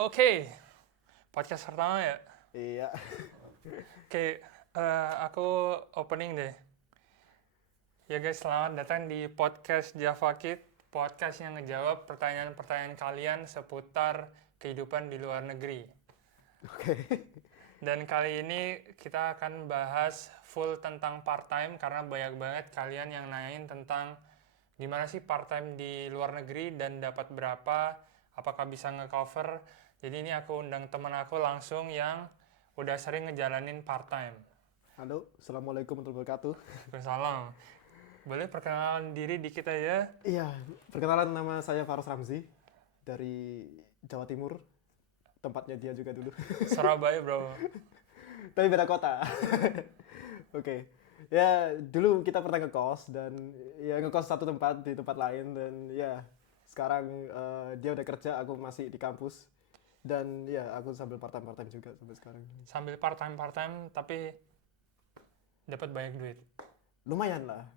Oke, podcast pertama ya. Iya. Oke, aku opening deh. Ya guys, selamat datang di podcast Java Kid, podcast yang ngejawab pertanyaan-pertanyaan kalian seputar kehidupan di luar negeri. Oke. Dan kali ini kita akan bahas full tentang part-time karena banyak banget kalian yang nanyain tentang gimana sih part-time di luar negeri dan dapat berapa, apakah bisa nge-cover. Jadi ini aku undang teman aku langsung yang udah sering ngejalanin part-time. Halo, assalamualaikum warahmatullahi wabarakatuh. Waalaikumsalam. Boleh perkenalan diri dikit aja? Iya, perkenalan, nama saya Faros Ramzi dari Jawa Timur. Tempatnya dia juga dulu. Surabaya bro. Tapi beda kota. Oke. Ya, dulu kita pernah ngekos dan ya ngekos satu tempat di tempat lain dan ya sekarang dia udah kerja, aku masih di kampus. Dan ya aku sambil part-time juga sampai sekarang. Sambil part-time tapi dapat banyak duit. Lumayan lah.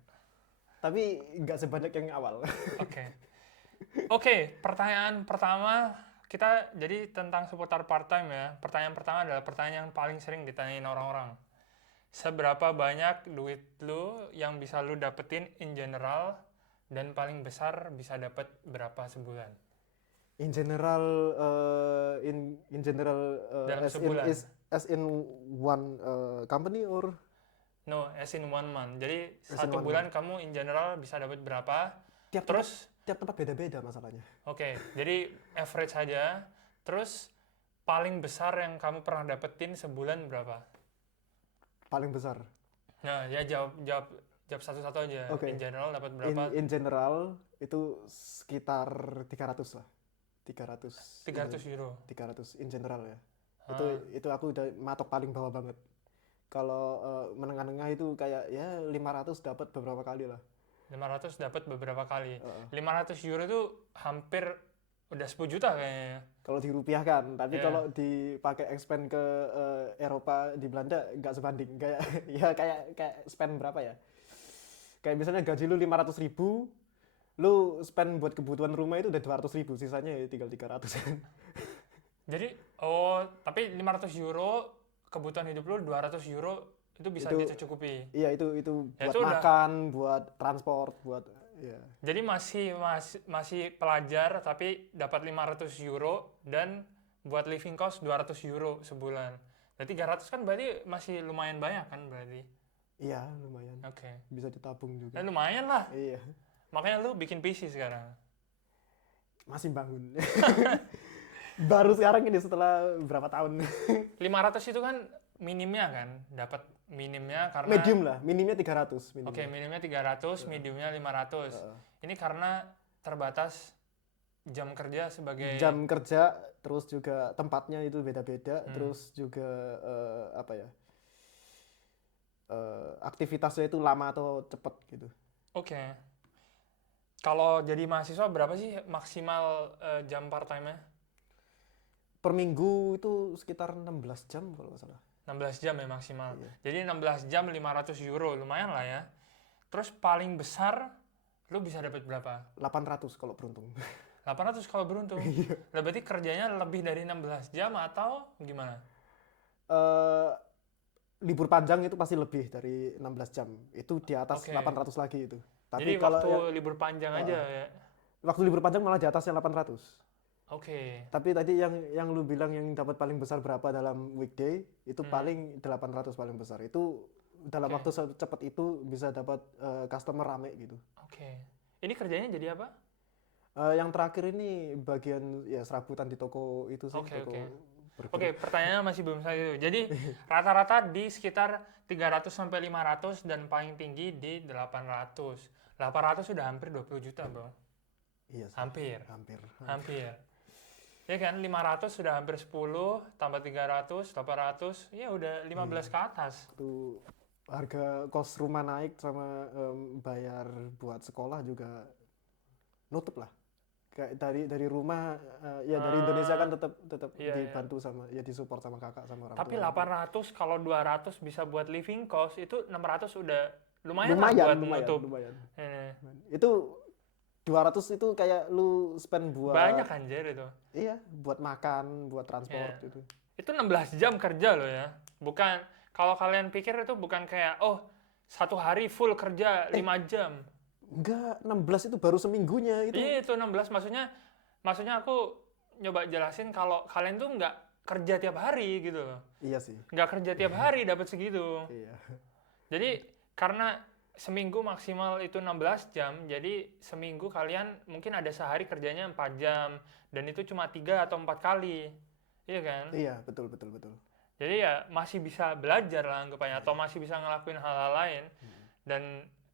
Tapi nggak sebanyak yang awal. Oke, pertanyaan pertama kita jadi tentang seputar part-time ya. Pertanyaan pertama adalah pertanyaan yang paling sering ditanyain orang-orang. Seberapa banyak duit lu yang bisa lu dapetin in general dan paling besar bisa dapat berapa sebulan? In general, Dalam as in sebulan. as in one company or No, as in 1 month. Jadi As in satu 1 bulan kamu in general bisa dapat berapa? tiap Terus, tiap tempat beda-beda masalahnya. oke, jadi average saja. Terus paling besar yang kamu pernah dapetin sebulan berapa? Paling besar. Nah, ya jawab satu-satu aja. Oke. In general dapat berapa? In general itu sekitar 300 lah. 300. 300 euro. 300 in general ya. Ah. Itu aku udah matok paling bawah banget. Kalau menengah-nengah itu kayak ya 500 dapat beberapa kali lah. 500 dapat beberapa kali. 500 euro itu hampir udah 10 juta kayaknya. Kalau dirupiahkan, tapi Iya. kalau dipakai expand ke Eropa di Belanda nggak sebanding. Kayak ya kayak spend berapa ya? Kayak misalnya gaji lu 500.000, lu spend buat kebutuhan rumah itu udah 200.000, sisanya ya tinggal 300. Jadi, tapi 500 euro kebutuhan hidup lu 200 euro itu bisa Itu- dicukupi. Iya, itu Ya, buat itu udah. makan, buat transport, buat ya. Jadi masih pelajar tapi dapat 500 euro dan buat living cost 200 euro sebulan. Berarti 300 kan berarti masih lumayan banyak kan berarti. Iya, lumayan. Oke. Bisa ditabung juga. Lumayan lah. Iya, Makanya lu bikin PC sekarang. masih bangun. Baru sekarang ini setelah berapa tahun. 500 itu kan minimnya kan, dapat minimnya karena Medium lah, minimnya 300. Oke, minimnya 300, mediumnya 500. Ini karena terbatas jam kerja sebagai Jam kerja, terus juga tempatnya itu beda-beda, terus juga apa ya, aktivitasnya itu lama atau cepet gitu. Oke. Kalau jadi mahasiswa berapa sih maksimal jam part-time-nya? Per minggu itu sekitar 16 jam kalau nggak salah. 16 jam ya maksimal. Iya. Jadi 16 jam 500 euro, lumayan lah ya. Terus paling besar lu bisa dapat berapa? 800 kalau beruntung. 800 kalau beruntung. Lah berarti kerjanya lebih dari 16 jam atau gimana? Eh, libur panjang itu pasti lebih dari 16 jam. Itu di atas Oke. 800 lagi itu. Tapi Jadi kalau waktu libur panjang aja ya. waktu libur panjang malah di atasnya 800. Oke. Tapi tadi yang lu bilang yang dapat paling besar berapa dalam weekday, itu paling 800 paling besar. Itu dalam Oke. waktu secepat itu bisa dapat customer rame gitu. Oke. Ini kerjanya jadi apa? Yang terakhir ini bagian ya serabutan di toko itu sih, Oke, toko oke. burger. Oke, pertanyaannya masih belum selesai itu. Jadi rata-rata di sekitar 300 sampai 500 dan paling tinggi di 800. 800 sudah hampir 20 juta, Bro. Iya sih. Hampir. Hampir. Ya kan, 500 sudah hampir 10, tambah 300, 800, ya udah 15 ke atas. Itu harga kos rumah naik sama bayar buat sekolah juga nutup lah. Kayak dari rumah ya dari Indonesia kan tetap Iya, dibantu sama ya disupport sama kakak sama orang Tapi tua. 800 kalau 200 bisa buat living cost, itu 600 udah lumayan lah buat nutup. Lumayan. Eh, Itu 200 itu kayak lu spend buat Banyak anjir itu. iya, buat makan, buat transport Iya. gitu. Itu 16 jam kerja loh ya. Bukan, kalau kalian pikir itu bukan kayak, oh, satu hari full kerja 5 jam. Enggak, 16 itu baru seminggunya itu. Iya, itu 16. Maksudnya aku nyoba jelasin kalau kalian tuh nggak kerja tiap hari gitu loh. Iya sih. Nggak kerja tiap hari dapat segitu. Iya. Jadi karena seminggu maksimal itu 16 jam, jadi seminggu kalian mungkin ada sehari kerjanya 4 jam, dan itu cuma 3 atau 4 kali. Iya kan? Iya, betul betul betul. Jadi ya masih bisa belajar lah anggapannya, atau masih bisa ngelakuin hal-hal lain. Dan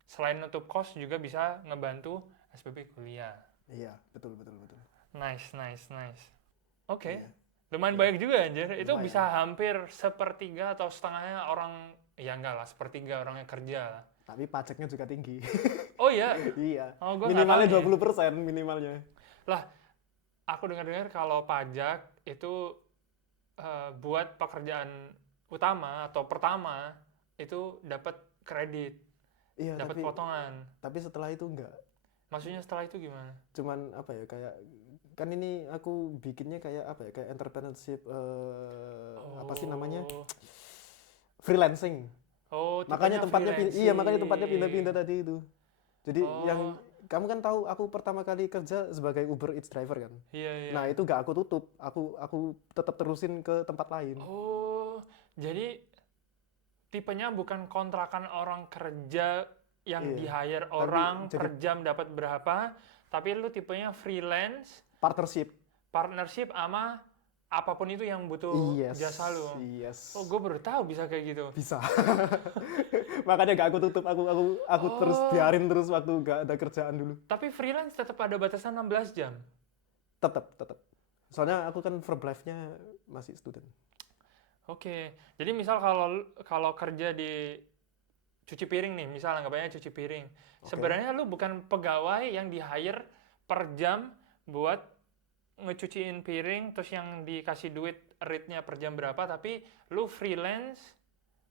selain nutup kos juga bisa ngebantu SPP kuliah. Iya, betul betul betul. Nice. Oke. Iya. Lumayan banyak juga anjir. Itu Lumayan. bisa hampir sepertiga atau setengahnya orang, ya enggak lah, sepertiga orang yang kerja lah. Tapi pajaknya juga tinggi. Oh iya. Iya. Oh, gua nggak Minimalnya tahu nih. 20% minimalnya. Lah, aku dengar-dengar kalau pajak itu buat pekerjaan utama atau pertama itu dapat kredit, Iya, dapat potongan. tapi setelah itu enggak. Maksudnya setelah itu gimana? Cuman apa ya, kayak kan ini aku bikinnya kayak apa ya, kayak entrepreneurship apa sih namanya? Oh. Freelancing. Oh, Makanya tipenya makanya tempatnya freelancing. pindah-pindah tadi itu. Jadi yang Oh. kamu kan tahu aku pertama kali kerja sebagai Uber Eats driver kan. Iya. Nah, itu gak aku tutup. Aku tetap terusin ke tempat lain. Oh, jadi tipenya bukan kontrakan orang kerja yang Iya. di-hire orang jadi- per jam dapat berapa, tapi lu tipenya freelance, Partnership. partnership sama apapun itu yang butuh jasa lu. Yes. Oh, gue baru tahu bisa kayak gitu. Bisa. Makanya gak aku tutup. Aku terus biarin terus waktu gak ada kerjaan dulu. Tapi freelance tetap ada batasan 16 jam. Tetap. Soalnya aku kan verb life-nya masih student. Oke. Jadi misal kalau kerja di cuci piring nih, misal anggapannya cuci piring. Sebenarnya lu bukan pegawai yang di-hire per jam buat ngecuciin piring, terus yang dikasih duit rate-nya per jam berapa, tapi lu freelance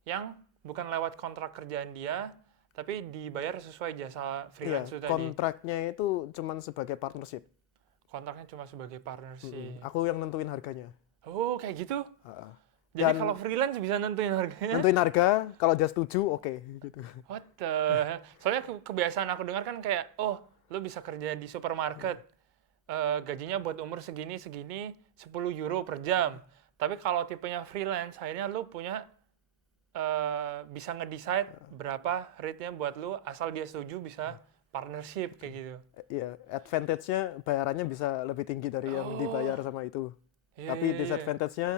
yang bukan lewat kontrak kerjaan dia, tapi dibayar sesuai jasa freelance itu tadi. Kontraknya itu cuman sebagai partnership. Kontraknya cuma sebagai partnership. Aku yang nentuin harganya. Oh, kayak gitu? Heeh. Jadi Dan- kalau freelance bisa nentuin harganya? Nentuin harga, kalau dia setuju, oke, gitu. What the hell? Soalnya kebiasaan aku dengar kan kayak, oh, lu bisa kerja di supermarket, gajinya buat umur segini 10 euro per jam. Tapi kalau tipenya freelance, akhirnya lu punya bisa nge-decide berapa rate-nya buat lu, asal dia setuju bisa partnership kayak gitu. Iya, advantage-nya bayarannya bisa lebih tinggi dari yang dibayar sama itu. Iya, Tapi disadvantage-nya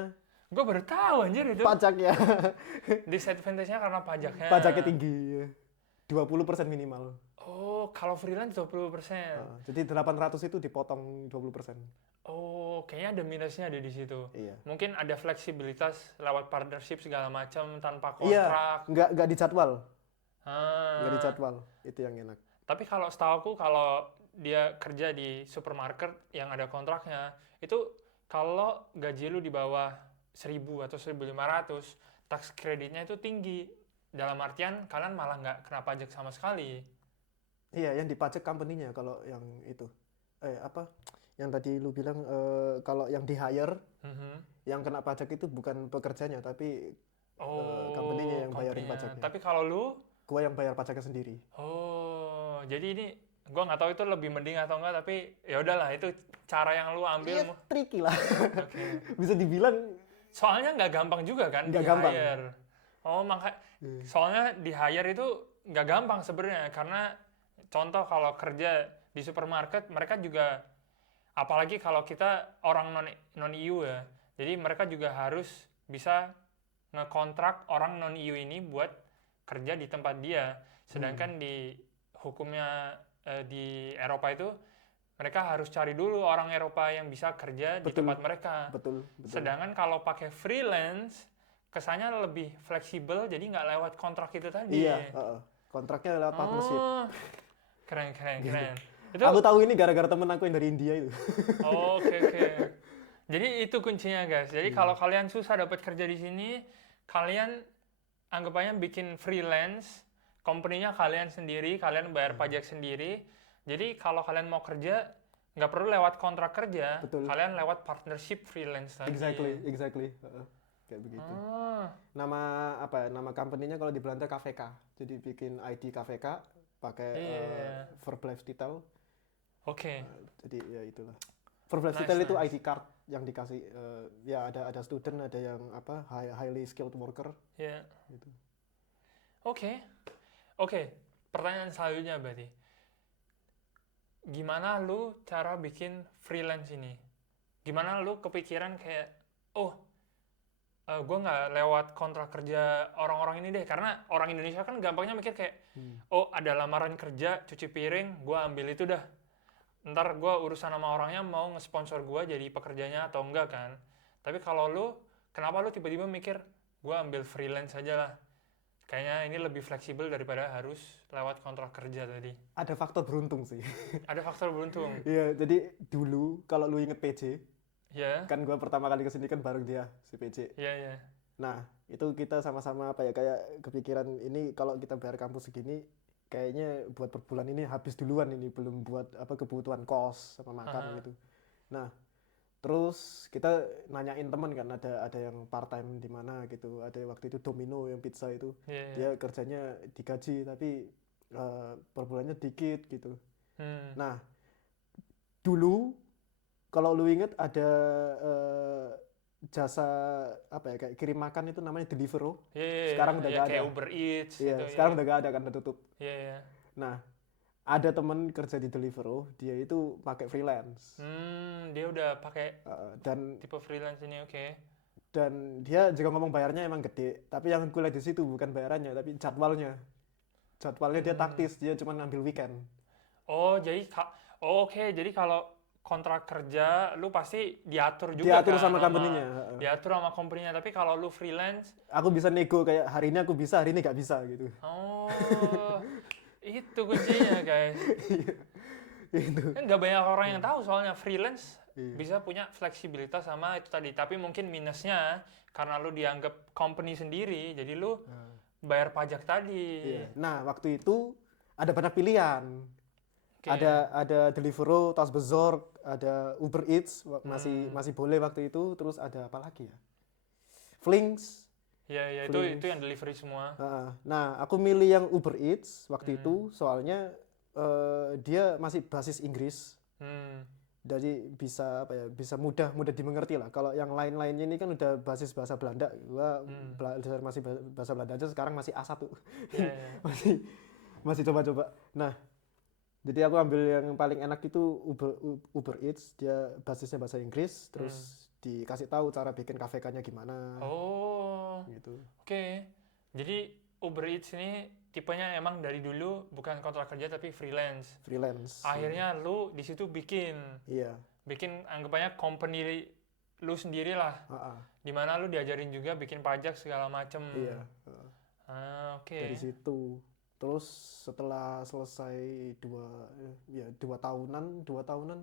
gue baru tahu anjir itu. pajaknya. Disadvantage-nya karena pajaknya. Pajaknya tinggi. 20% minimal. Oh, kalau freelance 20%. Jadi 800 itu dipotong 20%. Oh, kayaknya ada minusnya ada di situ. Iya. Mungkin ada fleksibilitas lewat partnership segala macam tanpa Iya, kontrak. nggak dijadwal. Ah. Nggak dijadwal. Itu yang enak. Tapi kalau setahuku kalau dia kerja di supermarket yang ada kontraknya, itu kalau gaji lu di bawah 1.000 atau 1.500, tax kreditnya itu tinggi. Dalam artian kalian malah nggak kena pajak sama sekali. Iya, yang dipajak company-nya kalau yang itu. Apa? Yang tadi lu bilang kalau yang di-hire, yang kena pajak itu bukan pekerjanya, tapi company-nya yang bayarin pajaknya. Tapi kalau lu, Gua yang bayar pajaknya sendiri. oh, jadi ini gua nggak tahu itu lebih mending atau enggak, tapi ya udahlah itu cara yang lu ambil. Iya, tricky lah. Oke. Bisa dibilang Soalnya nggak gampang juga kan Nggak di-hire. Oh, soalnya di-hire itu nggak gampang sebenarnya, karena contoh kalau kerja di supermarket, mereka juga, apalagi kalau kita orang non EU ya, jadi mereka juga harus bisa ngekontrak orang non EU ini buat kerja di tempat dia. Sedangkan di hukumnya di Eropa itu mereka harus cari dulu orang Eropa yang bisa kerja di Betul. tempat mereka. betul. Sedangkan kalau pakai freelance, kesannya lebih fleksibel, jadi nggak lewat kontrak itu tadi. Iya, kontraknya lewat partnership. Oh, keren. Itu, Aku tahu ini gara-gara temen aku yang dari India itu. oke. Jadi itu kuncinya guys. Jadi kalau kalian susah dapat kerja di sini, kalian anggapannya bikin freelance, company-nya kalian sendiri, kalian bayar pajak sendiri, Jadi kalau kalian mau kerja, nggak perlu lewat kontrak kerja, Betul. kalian lewat partnership freelance tadi. Exactly. Kayak begitu. Ah, Nama apa ya? Nama company-nya kalau di Belanda KVK. Jadi bikin ID KVK pakai iya. verblijf titel. Oke. Jadi ya itulah. Verblijf Nice, titel itu nice. ID card yang dikasih ya ada student, ada yang apa highly skilled worker Iya. gitu. Oke. Oke. Pertanyaan selanjutnya berarti. Gimana lu cara bikin freelance ini? Gimana lu kepikiran kayak, oh, gue nggak lewat kontrak kerja orang-orang ini deh. Karena orang Indonesia kan gampangnya mikir kayak, oh ada lamaran kerja, cuci piring, gue ambil itu dah. Ntar gue urusan sama orangnya mau nge-sponsor gue jadi pekerjanya atau enggak kan. Tapi kalau lu, kenapa lu tiba-tiba mikir, gue ambil freelance aja lah. Kayaknya ini lebih fleksibel daripada harus lewat kontrak kerja tadi. Ada faktor beruntung sih. Ada faktor beruntung. Iya, jadi dulu kalau lu inget PJ, Ya, kan gua pertama kali kesini kan bareng dia si PJ. ya, ya. Nah, itu kita sama-sama apa ya kayak kepikiran ini kalau kita bayar kampus segini kayaknya buat per bulan ini habis duluan ini belum buat apa kebutuhan kos sama makan Aha. gitu. Nah, terus kita nanyain teman kan ada yang part time di mana gitu. Ada waktu itu Domino yang pizza itu. Ya, ya. Dia kerjanya digaji tapi per bulannya dikit gitu. Hmm. Nah, dulu kalau lu inget ada jasa apa ya kayak kirim makan itu namanya Deliveroo. Ya, ya, ya. Sekarang udah Ya, gak kayak ada. Uber Eats Iya, gitu sekarang ya. udah gak ada kan, udah tutup. Ya, ya. Nah, ada temen kerja di Deliveroo, dia itu pakai freelance. Dia udah pakai Dan tipe freelance ini, oke. dia juga ngomong bayarnya emang gede, tapi yang gue lihat di situ bukan bayarannya, tapi jadwalnya. Jadwalnya dia taktis, dia cuma ngambil weekend. Oh, jadi oke, jadi kalau kontrak kerja lu pasti diatur juga Diatur kan sama company-nya. diatur sama company-nya, tapi kalau lu freelance, Aku bisa nego kayak hari ini aku bisa, hari ini gak bisa gitu. oh, itu kuncinya guys. Itu. Kan nggak banyak orang yang tahu soalnya freelance Iya. bisa punya fleksibilitas sama itu tadi, tapi mungkin minusnya karena lu dianggap company sendiri, jadi lu bayar pajak tadi. Iya. Nah, waktu itu ada banyak pilihan. Oke. Ada Deliveroo, Tasbezorg, ada Uber Eats masih boleh waktu itu, terus ada apa lagi ya? Flinks. Ya, ya itu yang delivery semua. Nah, aku milih yang Uber Eats waktu itu soalnya dia masih basis Inggris. Jadi bisa apa ya? Bisa mudah dimengerti lah. Kalau yang lain-lainnya ini kan udah basis bahasa Belanda. Gua belajar masih bahasa Belanda aja sekarang masih A1. Ya, ya. masih coba-coba. Nah, jadi aku ambil yang paling enak itu Uber Eats, dia basisnya bahasa Inggris, terus dikasih tahu cara bikin KVK-nya gimana. Oh, Gitu. oke. Jadi Uber Eats ini tipenya emang dari dulu bukan kontrak kerja tapi freelance. Freelance. Akhirnya lu di situ bikin Iya. anggapannya company lu sendiri lah. Dimana lu diajarin juga bikin pajak segala macem. Iya. Oke. Dari situ. Terus setelah selesai dua tahunan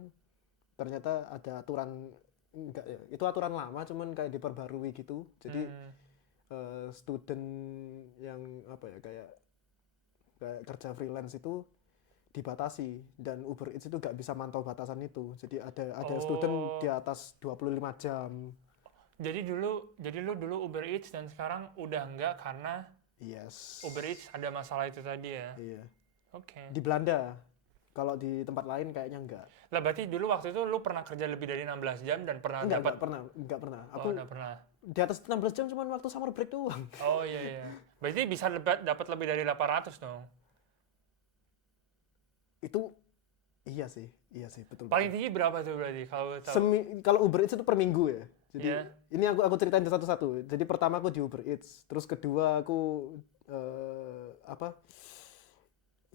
ternyata ada aturan enggak ya, itu aturan lama cuman kayak diperbarui gitu. Jadi student yang apa ya kayak kerja freelance itu dibatasi dan Uber Eats itu nggak bisa mantau batasan itu. Jadi ada student di atas 25 jam. Jadi lu dulu Uber Eats dan sekarang udah enggak karena Yes. Uber Eats ada masalah itu tadi ya. Iya. Oke. Di Belanda. Kalau di tempat lain kayaknya enggak. Lah berarti dulu waktu itu lu pernah kerja lebih dari 16 jam dan pernah Enggak dapat enggak pernah. Oh, Aku enggak pernah. di atas 16 jam cuman waktu summer break doang. Oh iya iya. Berarti bisa dapat lebih dari 800 dong. Itu iya sih betul. Paling tinggi berapa tuh berarti kalau tahu? Kalau Uber Eats itu per minggu ya. Jadi Iya. ini aku ceritain satu-satu. Jadi pertama aku di Uber Eats, terus kedua aku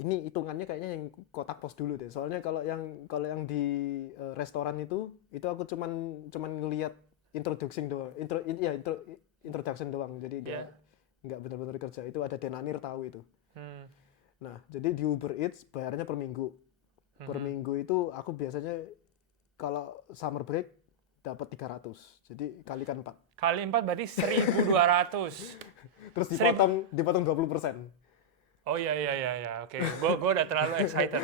ini hitungannya kayaknya yang kotak pos dulu deh. Soalnya kalau yang di restoran itu aku cuman ngelihat introduction doang. Introduction doang. Jadi nggak benar-benar kerja. Itu ada Denanir tahu itu. Nah, jadi di Uber Eats bayarnya per minggu. Per minggu itu aku biasanya kalau summer break dapat 300. Jadi kalikan 4. Kali 4 berarti 1.200. Terus dipotong 20%. Oh iya. Oke, gua udah terlalu excited.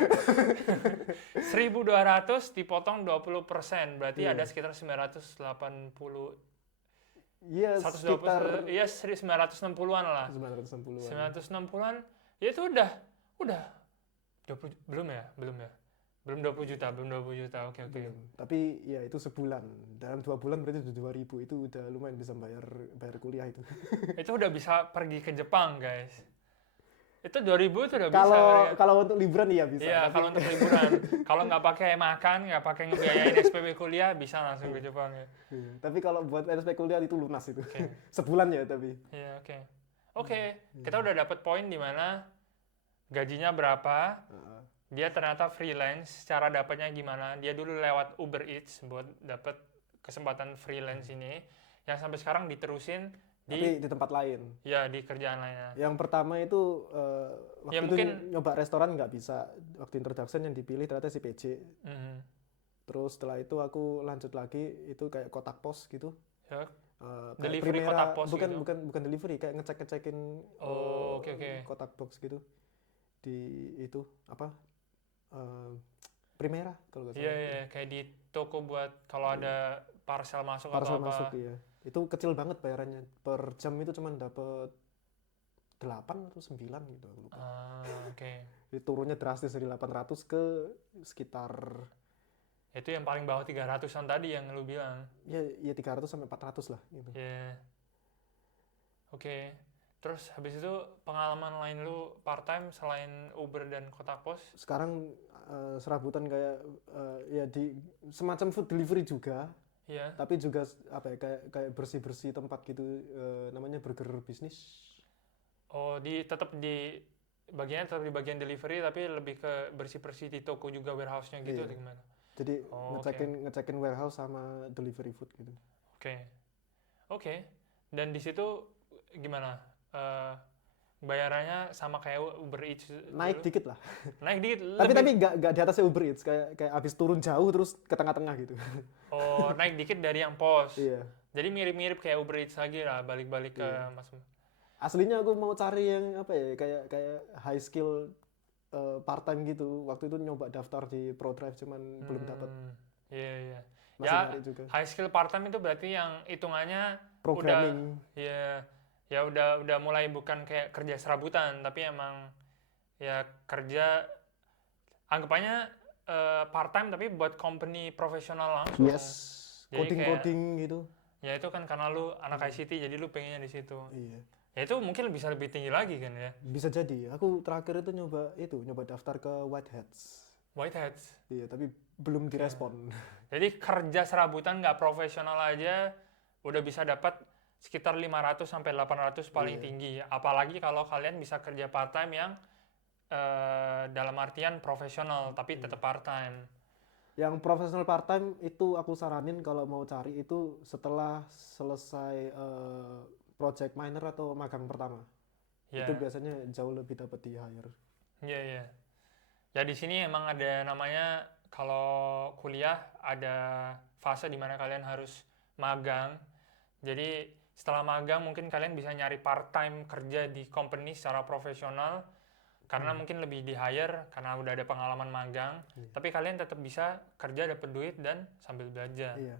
1.200 dipotong 20%, berarti ada Iya. sekitar 980, Iya, 120, sekitar iya 960-an lah. 960-an. 960-an, ya itu udah 20, belum 20 juta, oke. Belum. Tapi ya itu sebulan. Dalam 2 bulan berarti udah 2.000. Itu udah lumayan bisa bayar kuliah itu. Itu udah bisa pergi ke Jepang, guys. Itu 2.000 itu udah bisa. Kalau untuk liburan iya bisa. Iya, Tapi kalau untuk liburan. Kalau nggak pakai makan, nggak pakai ngebiayain SPP kuliah, bisa langsung ke Jepang ya. iya. Tapi kalau buat SP kuliah itu lunas itu. Oke. Sebulan ya tapi. Iya, oke. Kita udah dapet poin di mana gajinya berapa, Heeh. dia ternyata freelance, cara dapatnya gimana. Dia dulu lewat Uber Eats buat dapet kesempatan freelance ini, yang sampai sekarang diterusin Tapi di tempat lain. di kerjaan lainnya. Yang pertama itu waktu Ya, itu mungkin- nyoba restoran nggak bisa. Waktu introduction yang dipilih ternyata si PJ. Mhm. Terus setelah itu aku lanjut lagi itu kayak kotak pos gitu. Ya. Kayak Delivery Primera, kotak pos bukan gitu? bukan delivery, kayak ngecekin Oh, oke. kotak box gitu di itu apa Primera kalau nggak Iya, salah. kayak di toko buat kalau ada parcel masuk Parcel atau apa. masuk iya. Itu kecil banget bayarannya. Per jam itu cuma dapat 8 atau 9 gitu aku lupa. Oke. Jadi turunnya drastis dari 800 ke sekitar Itu yang paling bawah 300-an tadi yang lu bilang. ya 300 sampai 400 lah gitu. Iya. Oke. Terus habis itu pengalaman lain lu part time selain Uber dan kotak pos? Sekarang serabutan kayak ya di semacam food delivery juga, Iya. tapi juga apa ya kayak bersih-bersih tempat gitu, namanya burger bisnis. Oh, tetap di bagian delivery tapi lebih ke bersih-bersih di toko juga, warehouse-nya gitu Iya. atau gimana? Jadi Oh, ngecekin warehouse sama delivery food gitu. Oke. Dan di situ gimana? Bayarannya sama kayak Uber Eats Naik dulu? dikit lah. Naik dikit. Tapi nggak di atasnya Uber Eats, kayak abis turun jauh terus ke tengah-tengah gitu. Oh, naik dikit dari yang pos. Iya. Jadi mirip-mirip kayak Uber Eats lagi lah, balik-balik ke Iya. Mas. Aslinya aku mau cari yang apa ya, kayak high skill part time gitu. Waktu itu nyoba daftar di ProDrive cuman belum dapat. Iya. Masih Ya, nyari juga. high skill part time itu berarti yang hitungannya Programming. ya udah mulai bukan kayak kerja serabutan, tapi emang ya kerja anggapannya part time tapi buat company profesional langsung. Yes. Jadi Coding gitu. Ya itu kan karena lu anak ICT jadi lu pengennya di situ. Iya. Ya itu mungkin bisa lebih tinggi lagi kan ya. Bisa jadi. Aku terakhir itu nyoba daftar ke Whiteheads. Whiteheads. Iya, tapi belum direspon. Jadi kerja serabutan nggak profesional aja udah bisa dapat sekitar 500 sampai 800 paling Iya. tinggi. Apalagi kalau kalian bisa kerja part time yang dalam artian profesional tapi tetap part time. Yang profesional part time itu aku saranin kalau mau cari itu setelah selesai project minor atau magang pertama. Ya. Itu biasanya jauh lebih dapat di hire. Iya. Ya di sini emang ada namanya kalau kuliah ada fase di mana kalian harus magang. Jadi setelah magang mungkin kalian bisa nyari part time kerja di company secara profesional karena mungkin lebih di hire karena udah ada pengalaman magang. Tapi kalian tetap bisa kerja dapat duit dan sambil belajar. Iya.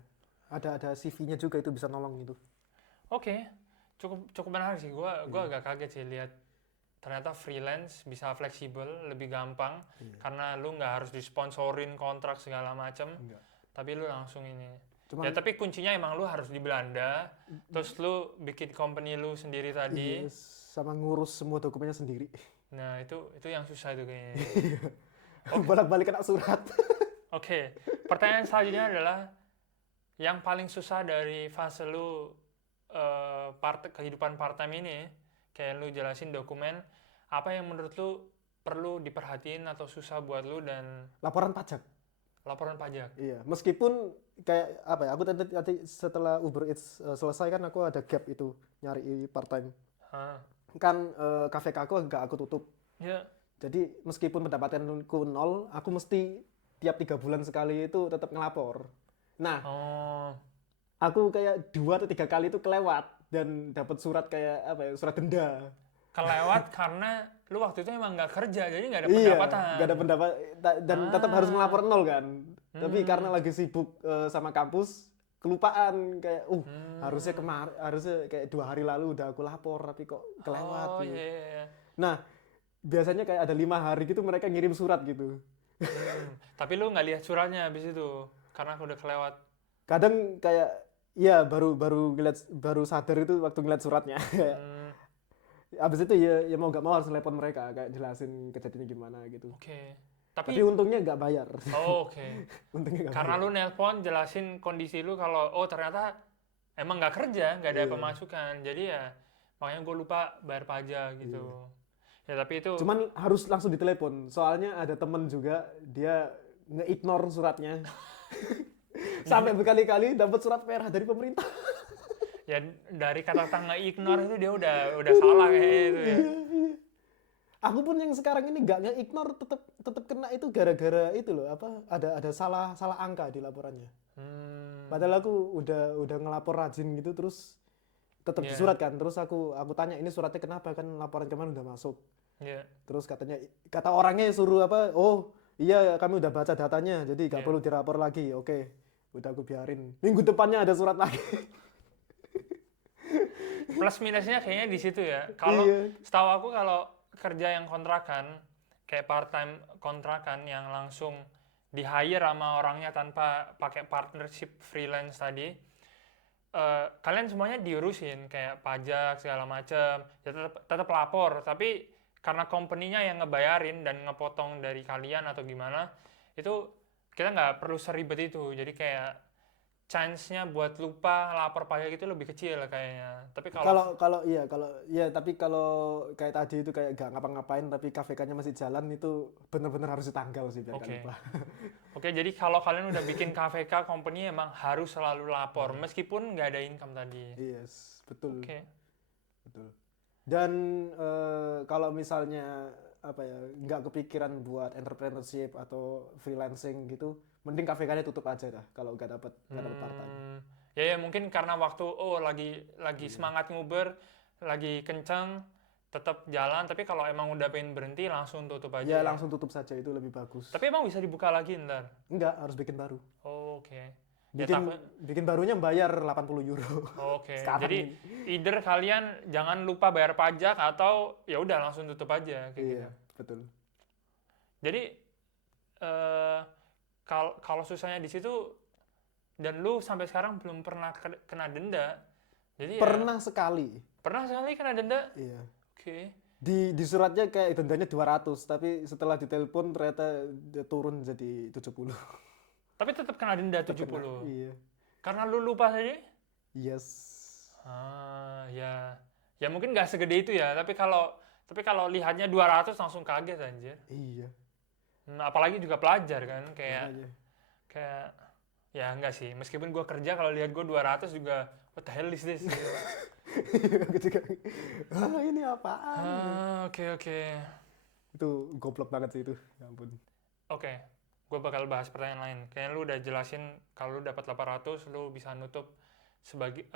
Ada CV-nya juga itu bisa nolong gitu. Oke. Cukup menarik sih. Gua agak kaget sih lihat ternyata freelance bisa fleksibel, lebih gampang karena lu nggak harus disponsorin kontrak segala macam. Tapi lu langsung ini. Ya tapi kuncinya emang lu harus di Belanda, terus lu bikin company lu sendiri tadi. Iya, sama ngurus semua dokumennya sendiri. Nah, itu yang susah itu kayaknya. Bolak-balik kena surat. Oke. Pertanyaan selanjutnya adalah yang paling susah dari fase lu kehidupan part time ini, kayak lu jelasin dokumen, apa yang menurut lu perlu diperhatiin atau susah buat lu dan Laporan pajak. laporan pajak. Iya, meskipun kayak apa ya? Aku tadi setelah Uber Eats selesai kan aku ada gap itu nyari part time. Kan kafe aku nggak aku tutup. Ya. Jadi meskipun pendapatanku 0, aku mesti tiap 3 bulan sekali itu tetap ngelapor. Nah, aku kayak 2 atau 3 kali itu kelewat dan dapat surat kayak apa ya? Surat denda. Kelewat karena lu waktu itu emang nggak kerja, jadi nggak ada Iya, pendapatan. nggak ada pendapat dan tetap harus ngelapor nol kan. Tapi Hmm. karena lagi sibuk sama kampus, kelupaan kayak harusnya Hmm. harusnya kayak 2 hari lalu udah aku lapor tapi kok kelewat Oh gitu. iya, iya, iya. Nah, biasanya kayak ada 5 hari gitu mereka ngirim surat gitu. Tapi lu nggak lihat suratnya habis itu karena aku udah kelewat. Kadang kayak ya baru sadar itu waktu ngeliat suratnya. Kayak, Hmm, abis itu ya mau nggak mau harus telepon mereka kayak jelasin kejadiannya gimana gitu. oke. Tapi Tapi untungnya nggak bayar. oh, oke. Untungnya nggak Karena bayar. lu nelpon jelasin kondisi lu kalau oh ternyata emang nggak kerja, nggak ada Iya. pemasukan. Jadi ya makanya gue lupa bayar pajak gitu. Ya tapi itu Cuman harus langsung ditelepon. Soalnya ada temen juga dia nge-ignore suratnya. Sampai berkali-kali dapat surat merah dari pemerintah. ya dari kata-kata nge-ignore itu dia udah salah kayaknya itu ya. Iya. Aku pun yang sekarang ini nggak nge-ignore tetap kena itu gara-gara itu loh apa ada salah angka di laporannya. Hmm, Padahal aku udah ngelapor rajin gitu terus tetap Iya. disurat kan. Terus aku tanya ini suratnya kenapa kan laporan kemarin udah masuk. ya. Terus kata orangnya suruh apa? Oh, iya kami udah baca datanya jadi nggak Iya. perlu dirapor lagi. Oke. Udah aku biarin. Minggu depannya ada surat lagi. Plus minusnya kayaknya di situ ya. Kalau Iya. setahu aku kalau kerja yang kontrakan kayak part time kontrakan yang langsung di hire sama orangnya tanpa pakai partnership freelance tadi, kalian semuanya diurusin kayak pajak segala macem, ya tetap lapor. Tapi karena company-nya yang ngebayarin dan ngepotong dari kalian atau gimana, itu kita nggak perlu seribet itu. Jadi kayak chance-nya buat lupa lapor pajak itu lebih kecil kayaknya. Tapi kalau Kalau tapi kalau kayak tadi itu kayak gak ngapa-ngapain tapi KVK-nya masih jalan itu bener-bener harus ditanggal sih biar gak Oke. lupa. Oke, jadi kalau kalian udah bikin KVK company emang harus selalu lapor meskipun nggak ada income tadi. Yes, betul. Oke. Betul. Dan kalau misalnya apa ya nggak kepikiran buat entrepreneurship atau freelancing gitu, mending KVK-nya tutup aja dah kalau nggak dapat part time. Ya mungkin karena waktu lagi semangat nguber, lagi kenceng, tetap jalan. Tapi kalau emang udah pengen berhenti langsung tutup aja Ya ya. langsung tutup saja itu lebih bagus. Tapi emang bisa dibuka lagi ntar. Enggak, harus bikin baru. Oh, oke. Ya Bikin takut. bikin barunya bayar 80 euro. Oke. Sekarang Jadi ini. either kalian jangan lupa bayar pajak atau ya udah langsung tutup aja kayak gitu. Iya, betul. Jadi kalau susahnya di situ dan lu sampai sekarang belum pernah kena denda. Jadi ya Pernah sekali. pernah sekali kena denda? Iya. Oke. Di suratnya kayak dendanya 200, tapi setelah ditelepon ternyata dia turun jadi 70. Tapi tetap kena denda Tetap 70. kena. Iya. Karena lu lupa tadi? Yes. Ya. Ya mungkin nggak segede itu ya, tapi kalau lihatnya 200 langsung kaget anjir. Iya. Apalagi juga pelajar kan kayak Makanya. kayak ya enggak sih, meskipun gua kerja kalau lihat gua 200 juga what the hell is this gitu. Aku juga. Ini apaan? Oke. Itu goblok banget sih itu. Ya ampun. Oke, gue bakal bahas pertanyaan lain. Kayaknya lu udah jelasin kalau lu dapat 800, lu bisa nutup sebagai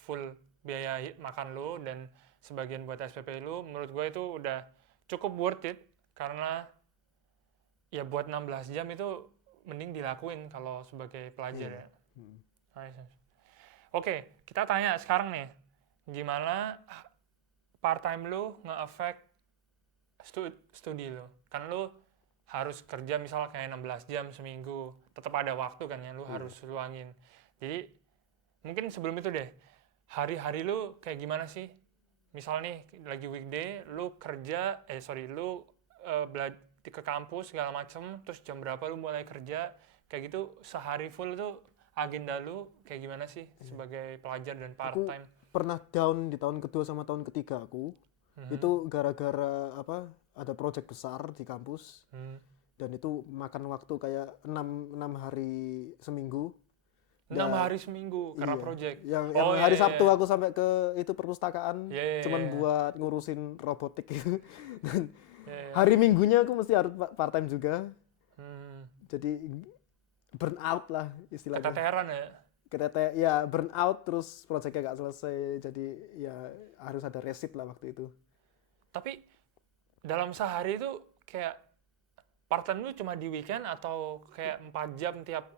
full biaya makan lu dan sebagian buat SPP lu. Menurut gue itu udah cukup worth it karena ya buat 16 jam itu mending dilakuin kalau sebagai pelajar Iya. ya. Nice. Oke, kita tanya sekarang nih, gimana part time lu nge-affect studi lu? Kan lu harus kerja misalnya kayak 16 jam seminggu, tetap ada waktu kan ya, lu harus luangin. Jadi mungkin sebelum itu deh, hari-hari lu kayak gimana sih? Misal nih lagi weekday, lu kerja, lu ke kampus segala macem, terus jam berapa lu mulai kerja, kayak gitu sehari full tuh agenda lu kayak gimana sih sebagai pelajar dan part Aku time? pernah down di tahun kedua sama tahun ketiga aku. Itu gara-gara apa? Ada project besar di kampus. Dan itu makan waktu kayak 6 hari seminggu. 6 hari seminggu karena Iya. project. Yang Oh, hari iya, Sabtu iya. aku sampai ke itu perpustakaan Iya, cuman iya. buat ngurusin robotik gitu. Dan Iya, iya. hari Minggunya aku mesti harus part time juga. Hmm. Jadi burn out lah istilahnya. Keteteran ya. Ya burn out terus proyeknya gak selesai. Jadi ya harus ada resit lah waktu itu. Tapi dalam sehari itu kayak part time lu cuma di weekend atau kayak 4 jam tiap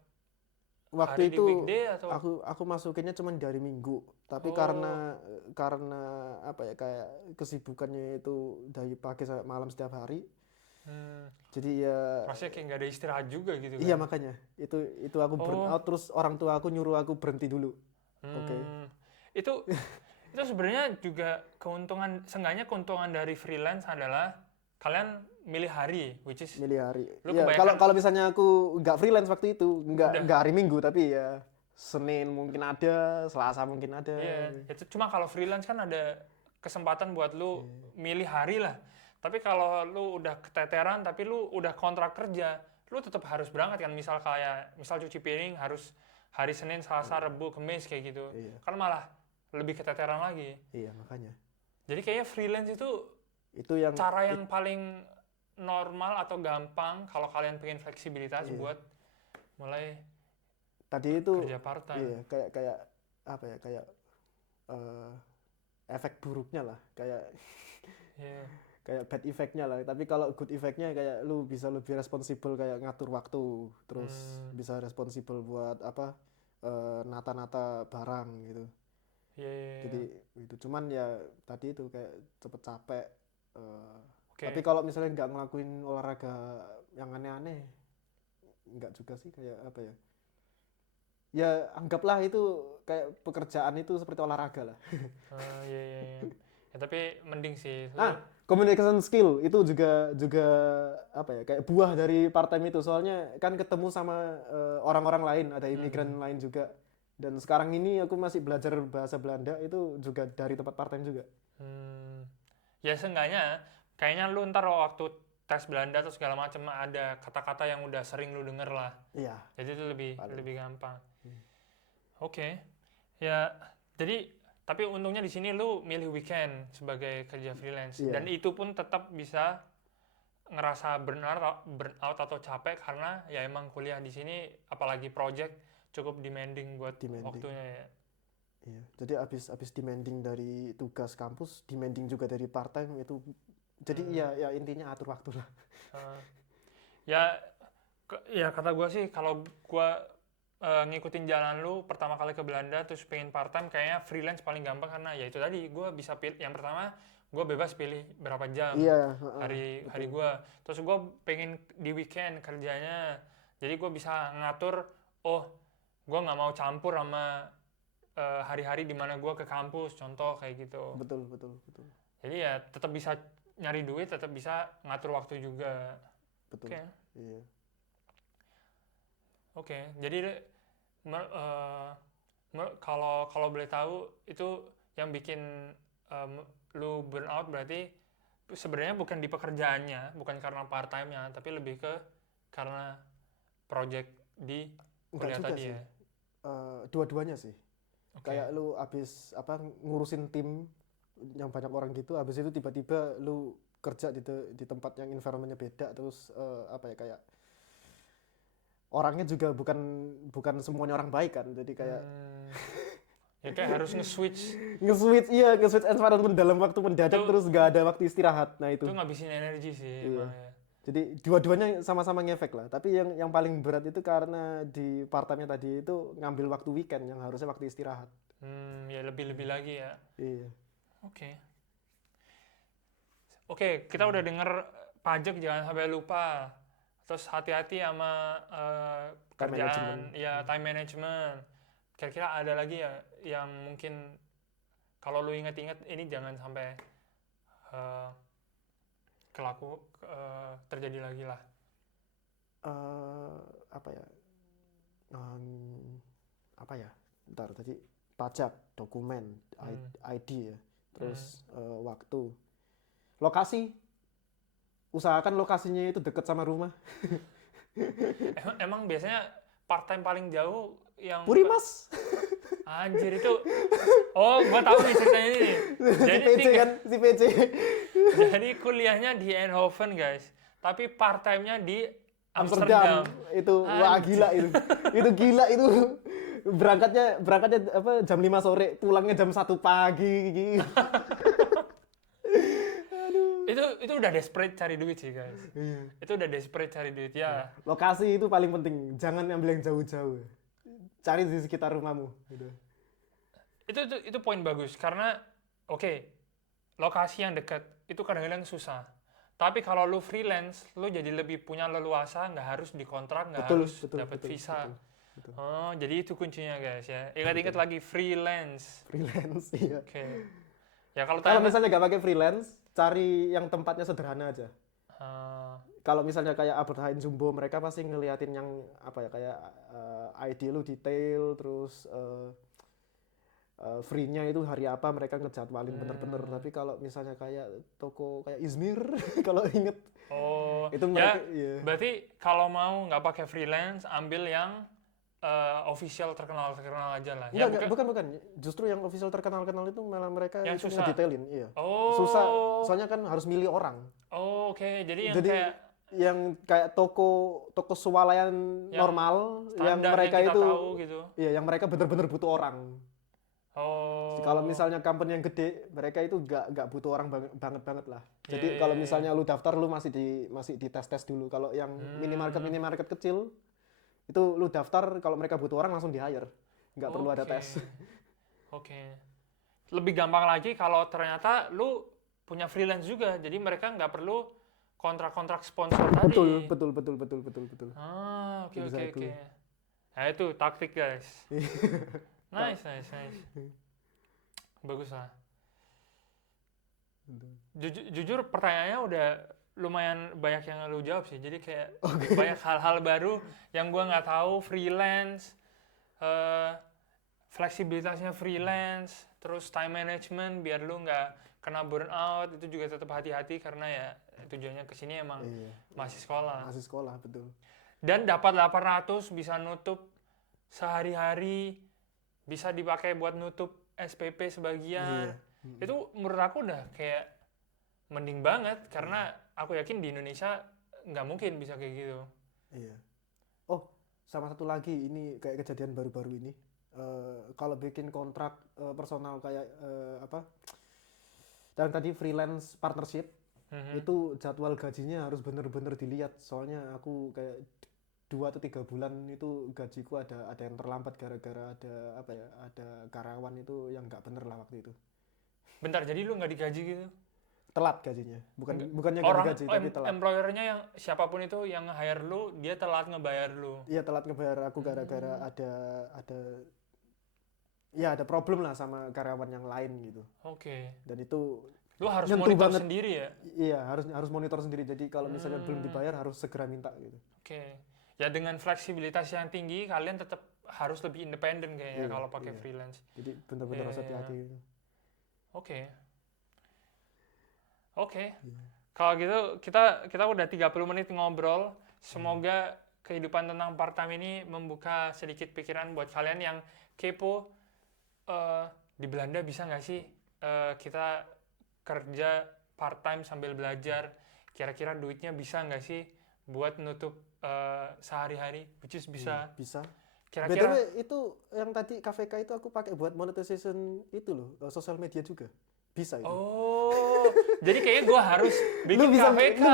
hari Waktu di itu weekday atau aku masukinnya cuma di hari Minggu, tapi oh karena apa ya, kayak kesibukannya itu dari pagi sampai malam setiap hari, hmm, jadi ya rasanya kayak nggak ada istirahat juga gitu iya, kan. makanya itu aku burn Oh out, terus orang tua aku nyuruh aku berhenti dulu. Oke. hmm, itu itu sebenarnya juga keuntungan, seenggaknya keuntungan dari freelance adalah kalian milih hari, which is Milih hari. lu Ya, kalau kebanyakan kalau misalnya aku nggak freelance waktu itu, udah nggak hari Minggu, tapi ya Senin mungkin ada, Selasa mungkin ada. iya itu cuma kalau freelance kan ada kesempatan buat lu milih hari lah. Tapi kalau lu udah keteteran tapi lu udah kontrak kerja, lu tetap harus berangkat kan. Misal cuci piring harus hari Senin, Selasa, Rabu, Kamis kayak gitu. Iya, Kan malah lebih keteteran lagi. iya, makanya. Jadi kayaknya freelance itu Itu yang cara yang paling normal atau gampang kalau kalian pengen fleksibilitas Iya. buat mulai tadi itu, kerja part time. iya, kayak apa ya, kayak eh, efek buruknya lah, kayak Iya. kayak bad effect-nya lah. Tapi kalau good effect-nya kayak lu bisa lebih responsibel, kayak ngatur waktu, terus bisa responsibel buat apa, nata-nata barang gitu. Iya, iya, iya. Jadi itu cuman ya tadi itu kayak cepet capek. Oke. Tapi kalau misalnya nggak ngelakuin olahraga yang aneh-aneh, nggak juga sih, kayak apa ya? Ya anggaplah itu kayak pekerjaan itu seperti olahraga lah. Iya, iya, iya. Ya, tapi mending sih. Communication skill itu juga apa ya, kayak buah dari part time itu, soalnya kan ketemu sama orang-orang lain, ada imigran lain juga, dan sekarang ini aku masih belajar bahasa Belanda itu juga dari tempat part time juga. Ya seenggaknya, kayaknya lu ntar waktu tes Belanda atau segala macam ada kata-kata yang udah sering lu denger lah. Iya, Jadi itu paling. lebih gampang. Oke. Ya, jadi tapi untungnya di sini lu milih weekend sebagai kerja freelance Iya. dan itu pun tetap bisa ngerasa burnout atau capek karena ya emang kuliah di sini apalagi project cukup demanding buat Demanding. waktunya ya. Iya. Jadi abis demanding dari tugas kampus, demanding juga dari part time itu. Jadi ya intinya atur waktu lah. Ya ya kata gue sih kalau gue ngikutin jalan lu pertama kali ke Belanda terus pengen part time kayaknya freelance paling gampang karena ya itu tadi gue bisa pilih yang pertama gue bebas pilih berapa jam Iya, hari gue terus gue pengen di weekend kerjanya jadi gue bisa ngatur gue nggak mau campur sama hari-hari dimana gue ke kampus contoh kayak gitu betul. jadi ya tetap bisa nyari duit tetap bisa ngatur waktu juga Betul. oke. Iya. Oke, jadi kalau boleh tahu itu yang bikin lu burnout berarti sebenarnya bukan di pekerjaannya, bukan karena part time-nya, tapi lebih ke karena project di Enggak kuliah juga tadi sih. ya. Dua-duanya sih. Oke. Kayak lu abis apa ngurusin tim yang banyak orang gitu, abis itu tiba-tiba lu kerja di tempat yang environment-nya beda, terus apa ya, kayak orangnya juga bukan semuanya orang baik kan, jadi kayak Ya kayak harus nge-switch nge-switch environment dalam waktu mendadak, Itu- terus nggak ada waktu istirahat. Nah itu itu. ngabisin energi sih Iya. emang ya. Jadi dua-duanya sama-sama ngefek lah. Tapi yang paling berat itu karena di part time-nya tadi itu ngambil waktu weekend yang harusnya waktu istirahat. Ya lebih-lebih lagi ya. Iya. Oke, kita udah denger pajak jangan sampai lupa. Terus hati-hati sama Time kerjaan, management. ya time management. Kira-kira ada lagi ya yang mungkin kalau lu inget-inget ini jangan sampai terjadi lagi lah. Apa ya? Apa ya? Bentar, tadi pajak, dokumen, ID ya. Terus waktu. Lokasi. Usahakan lokasinya itu dekat sama rumah. Emang biasanya part time paling jauh yang Puri Mas. anjir itu. Oh, gua tahu nih ceritanya ini nih. Jadi si PC kan, si PC. Jadi kuliahnya di Eindhoven guys, tapi part time-nya di Amsterdam. Amsterdam. Itu wah gila itu. Itu gila itu. Berangkatnya apa jam 5 sore, pulangnya jam 1 pagi. Itu itu udah desperate cari duit sih guys. Iya. Itu udah desperate cari duit ya. Lokasi itu paling penting, jangan ambil yang jauh-jauh. Cari di sekitar rumahmu gitu. Itu poin bagus karena oke, lokasi yang dekat itu kadang-kadang susah. Tapi kalau lu freelance, lu jadi lebih punya leluasa, nggak harus dikontrak, nggak harus dapat visa. Betul. Oh, jadi itu kuncinya guys ya. Ingat-ingat lagi freelance. Freelance, iya. Oke. Ya kalau Kalau tanya, misalnya nggak pakai freelance, cari yang tempatnya sederhana aja. Kalau misalnya kayak Albert Heijn Jumbo, mereka pasti ngeliatin yang apa ya, kayak ID lu detail, terus free-nya itu hari apa mereka ngejadwalin bener-bener. Tapi kalau misalnya kayak toko kayak Izmir, kalau inget, oh, itu ya mereka, iya. berarti kalau mau nggak pakai freelance, ambil yang official terkenal aja lah. Ya, Enggak, bukan. Justru yang official terkenal itu malah mereka yang itu susah. ngedetailin, iya. Oh. Susah, soalnya kan harus milih orang. Oh, oke. Jadi yang Jadi kayak yang kayak toko swalayan Yang normal yang standar mereka yang kita itu tahu gitu. iya, yang mereka benar-benar butuh orang. Oh. Kalau misalnya company yang gede, mereka itu nggak butuh orang banget lah. Jadi kalau misalnya lu daftar, lu masih di tes dulu. Kalau yang minimarket kecil, itu lu daftar, kalau mereka butuh orang langsung di hire, nggak perlu ada tes. Oke. Lebih gampang lagi kalau ternyata lu punya freelance juga, jadi mereka nggak perlu kontrak-kontrak sponsor tadi. Betul. Ah, oke. Exactly. Nah itu taktik guys. Nice. Bagus lah. Jujur pertanyaannya udah lumayan banyak yang lu jawab sih. Jadi kayak banyak hal-hal baru yang gua nggak tahu. Freelance, fleksibilitasnya freelance, terus time management biar lu nggak kena burnout. Itu juga tetap hati-hati karena ya tujuannya kesini emang masih sekolah. Masih sekolah, betul. Dan dapat 800 bisa nutup sehari-hari, bisa dipakai buat nutup SPP sebagian. Itu menurut aku udah kayak mending banget karena aku yakin di Indonesia nggak mungkin bisa kayak gitu. Iya. Oh, sama satu lagi, ini kayak kejadian baru-baru ini. Kalau bikin kontrak personal kayak apa? Dan tadi freelance partnership, itu jadwal gajinya harus bener-bener dilihat. Soalnya aku kayak 2 atau 3 bulan itu gajiku ada yang terlambat gara-gara ada karyawan itu yang nggak bener lah waktu itu. Bentar, jadi lu nggak digaji gitu? Telat gajinya, bukannya nggak digaji tapi telat. Employernya yang siapapun itu yang hire lu, dia telat ngebayar lu. Iya, telat ngebayar aku gara-gara ada problem lah sama karyawan yang lain gitu. Oke. Dan itu lu harus nyentuh monitor banget. sendiri ya? Iya, harus monitor sendiri. Jadi kalau misalnya belum dibayar harus segera minta gitu. Oke. Ya dengan fleksibilitas yang tinggi, kalian tetap harus lebih independen kayaknya kalau pakai freelance. Jadi benar-benar harus hati-hati. Oke. Kalau gitu kita udah 30 menit ngobrol. Semoga kehidupan tentang part-time ini membuka sedikit pikiran buat kalian yang kepo. Di Belanda bisa nggak sih kita kerja part-time sambil belajar? Kira-kira duitnya bisa nggak sih buat nutup sehari-hari? Which is bisa. Bisa. Kira-kira BTW itu yang tadi KVK itu aku pakai buat monetization itu loh, sosial media juga. Bisa itu. Oh, jadi kayaknya gue harus bikin KVK. Lu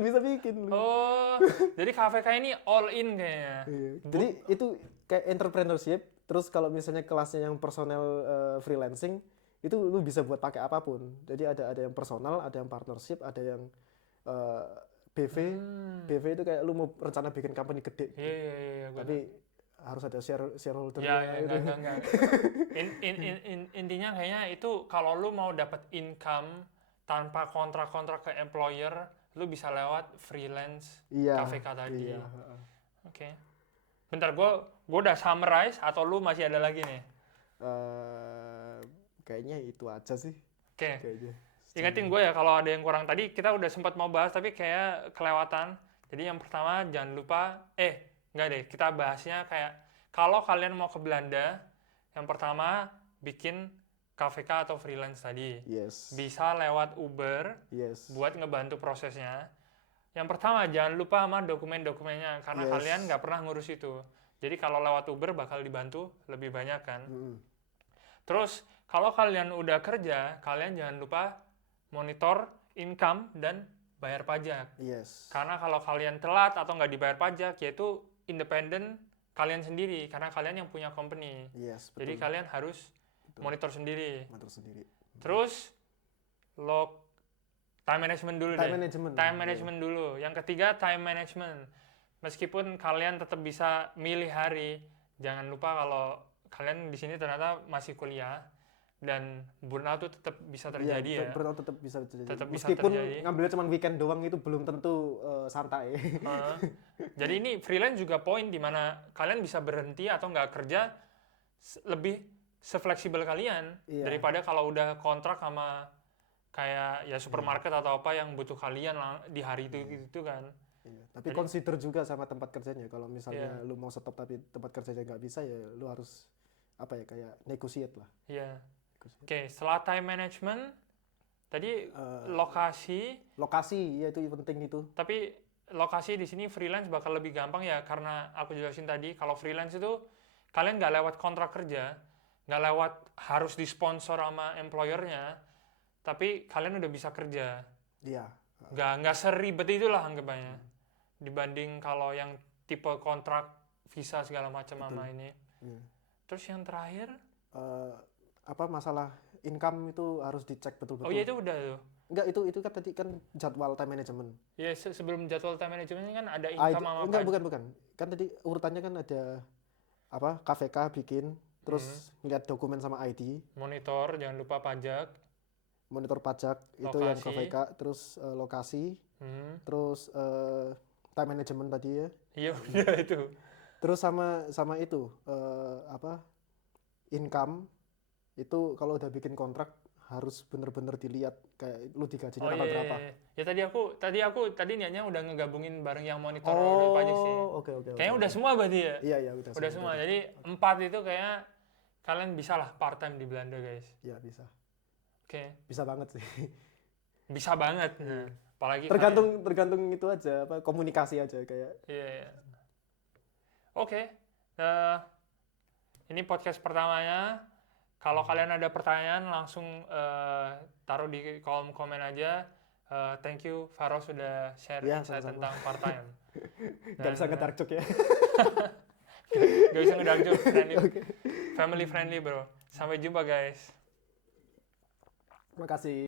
bisa bikin. Oh, jadi KVK ini all in kayaknya. Iya. Jadi itu kayak entrepreneurship. Terus kalau misalnya kelasnya yang personal freelancing, itu lu bisa buat pakai apapun. Jadi ada yang personal, ada yang partnership, ada yang BV. BV itu kayak lu mau rencana bikin company gede. Iya. Tapi harus ada shareholder. Ya, enggak. Intinya kayaknya itu kalau lu mau dapat income tanpa kontrak-kontrak ke employer, lu bisa lewat freelance KVK tadi. Iya. Oke. Bentar, gue udah summarize atau lu masih ada lagi nih? Kayaknya itu aja sih. Oke. Kayaknya. Ingatin gue ya kalau ada yang kurang tadi, kita udah sempat mau bahas tapi kayak kelewatan. Jadi yang pertama jangan lupa, enggak deh, kita bahasnya kayak kalau kalian mau ke Belanda, yang pertama bikin KVK atau freelance tadi. Yes. Bisa lewat Uber buat ngebantu prosesnya. Yang pertama jangan lupa sama dokumen-dokumennya karena kalian nggak pernah ngurus itu. Jadi kalau lewat Uber bakal dibantu lebih banyak kan. Terus kalau kalian udah kerja, kalian jangan lupa monitor income dan bayar pajak. Yes. Karena kalau kalian telat atau nggak dibayar pajak, yaitu independen kalian sendiri, karena kalian yang punya company. Yes, Jadi betul. kalian harus Betul. monitor sendiri. Monitor sendiri. Terus time management dulu Time deh. management. Time management dulu. Yang ketiga time management. Meskipun kalian tetap bisa milih hari, jangan lupa kalau kalian di sini ternyata masih kuliah dan burnout itu tetap bisa terjadi ya. Burnout tetap bisa terjadi. Tetap bisa Meskipun terjadi. ngambilnya cuma weekend doang itu belum tentu santai. Jadi ini freelance juga poin di mana kalian bisa berhenti atau nggak kerja lebih sefleksibel kalian Iya. daripada kalau udah kontrak sama kayak ya supermarket atau apa yang butuh kalian di hari itu gitu kan. Iya. Tapi consider juga sama tempat kerjanya. Kalau misalnya Iya. lu mau stop tapi tempat kerjanya nggak bisa, ya lu harus apa ya, kayak negotiate lah. Iya. Oke, setelah time management tadi lokasi, Lokasi ya itu penting itu. tapi lokasi di sini freelance bakal lebih gampang ya karena aku jelasin tadi kalau freelance itu kalian nggak lewat kontrak kerja, nggak lewat harus disponsor sama employernya, tapi kalian udah bisa kerja. Iya. Nggak seribet itulah anggapannya dibanding kalau yang tipe kontrak visa segala macam sama ini. Iya. Terus yang terakhir, Apa masalah income itu harus dicek betul-betul. oh iya itu udah tuh. Enggak, itu kan tadi kan jadwal time management. Ya sebelum jadwal time management ini kan ada income sama Enggak, pajak. bukan. Kan tadi urutannya kan ada apa? KVK bikin, terus ngeliat dokumen sama ID, Monitor, jangan lupa pajak. monitor pajak itu yang Lokasi. KVK, terus lokasi, Hmm. terus time management tadi ya. Iya udah itu. Terus sama itu apa? Income itu kalau udah bikin kontrak harus bener-bener dilihat kayak lu digajinya Oh tanggal iya, berapa. ya tadi niatnya udah ngegabungin bareng yang monitor pajak sih. Oke. Kayaknya udah semua berarti ya. Iya, Udah semua. Jadi 4 itu kayak kalian bisa lah part time di Belanda guys. Iya, bisa. Oke, Bisa banget sih. bisa banget. Nah, apalagi Tergantung itu aja, apa komunikasi aja kayak. Iya. Oke. Ini podcast pertamanya. Kalau kalian ada pertanyaan langsung taruh di kolom komen aja. Thank you Faro sudah share Ya, insight sama-sama. tentang part time. Gak bisa ngedark joke ya. Gak bisa ngedark joke, family friendly bro. Sampai jumpa guys. Terima kasih.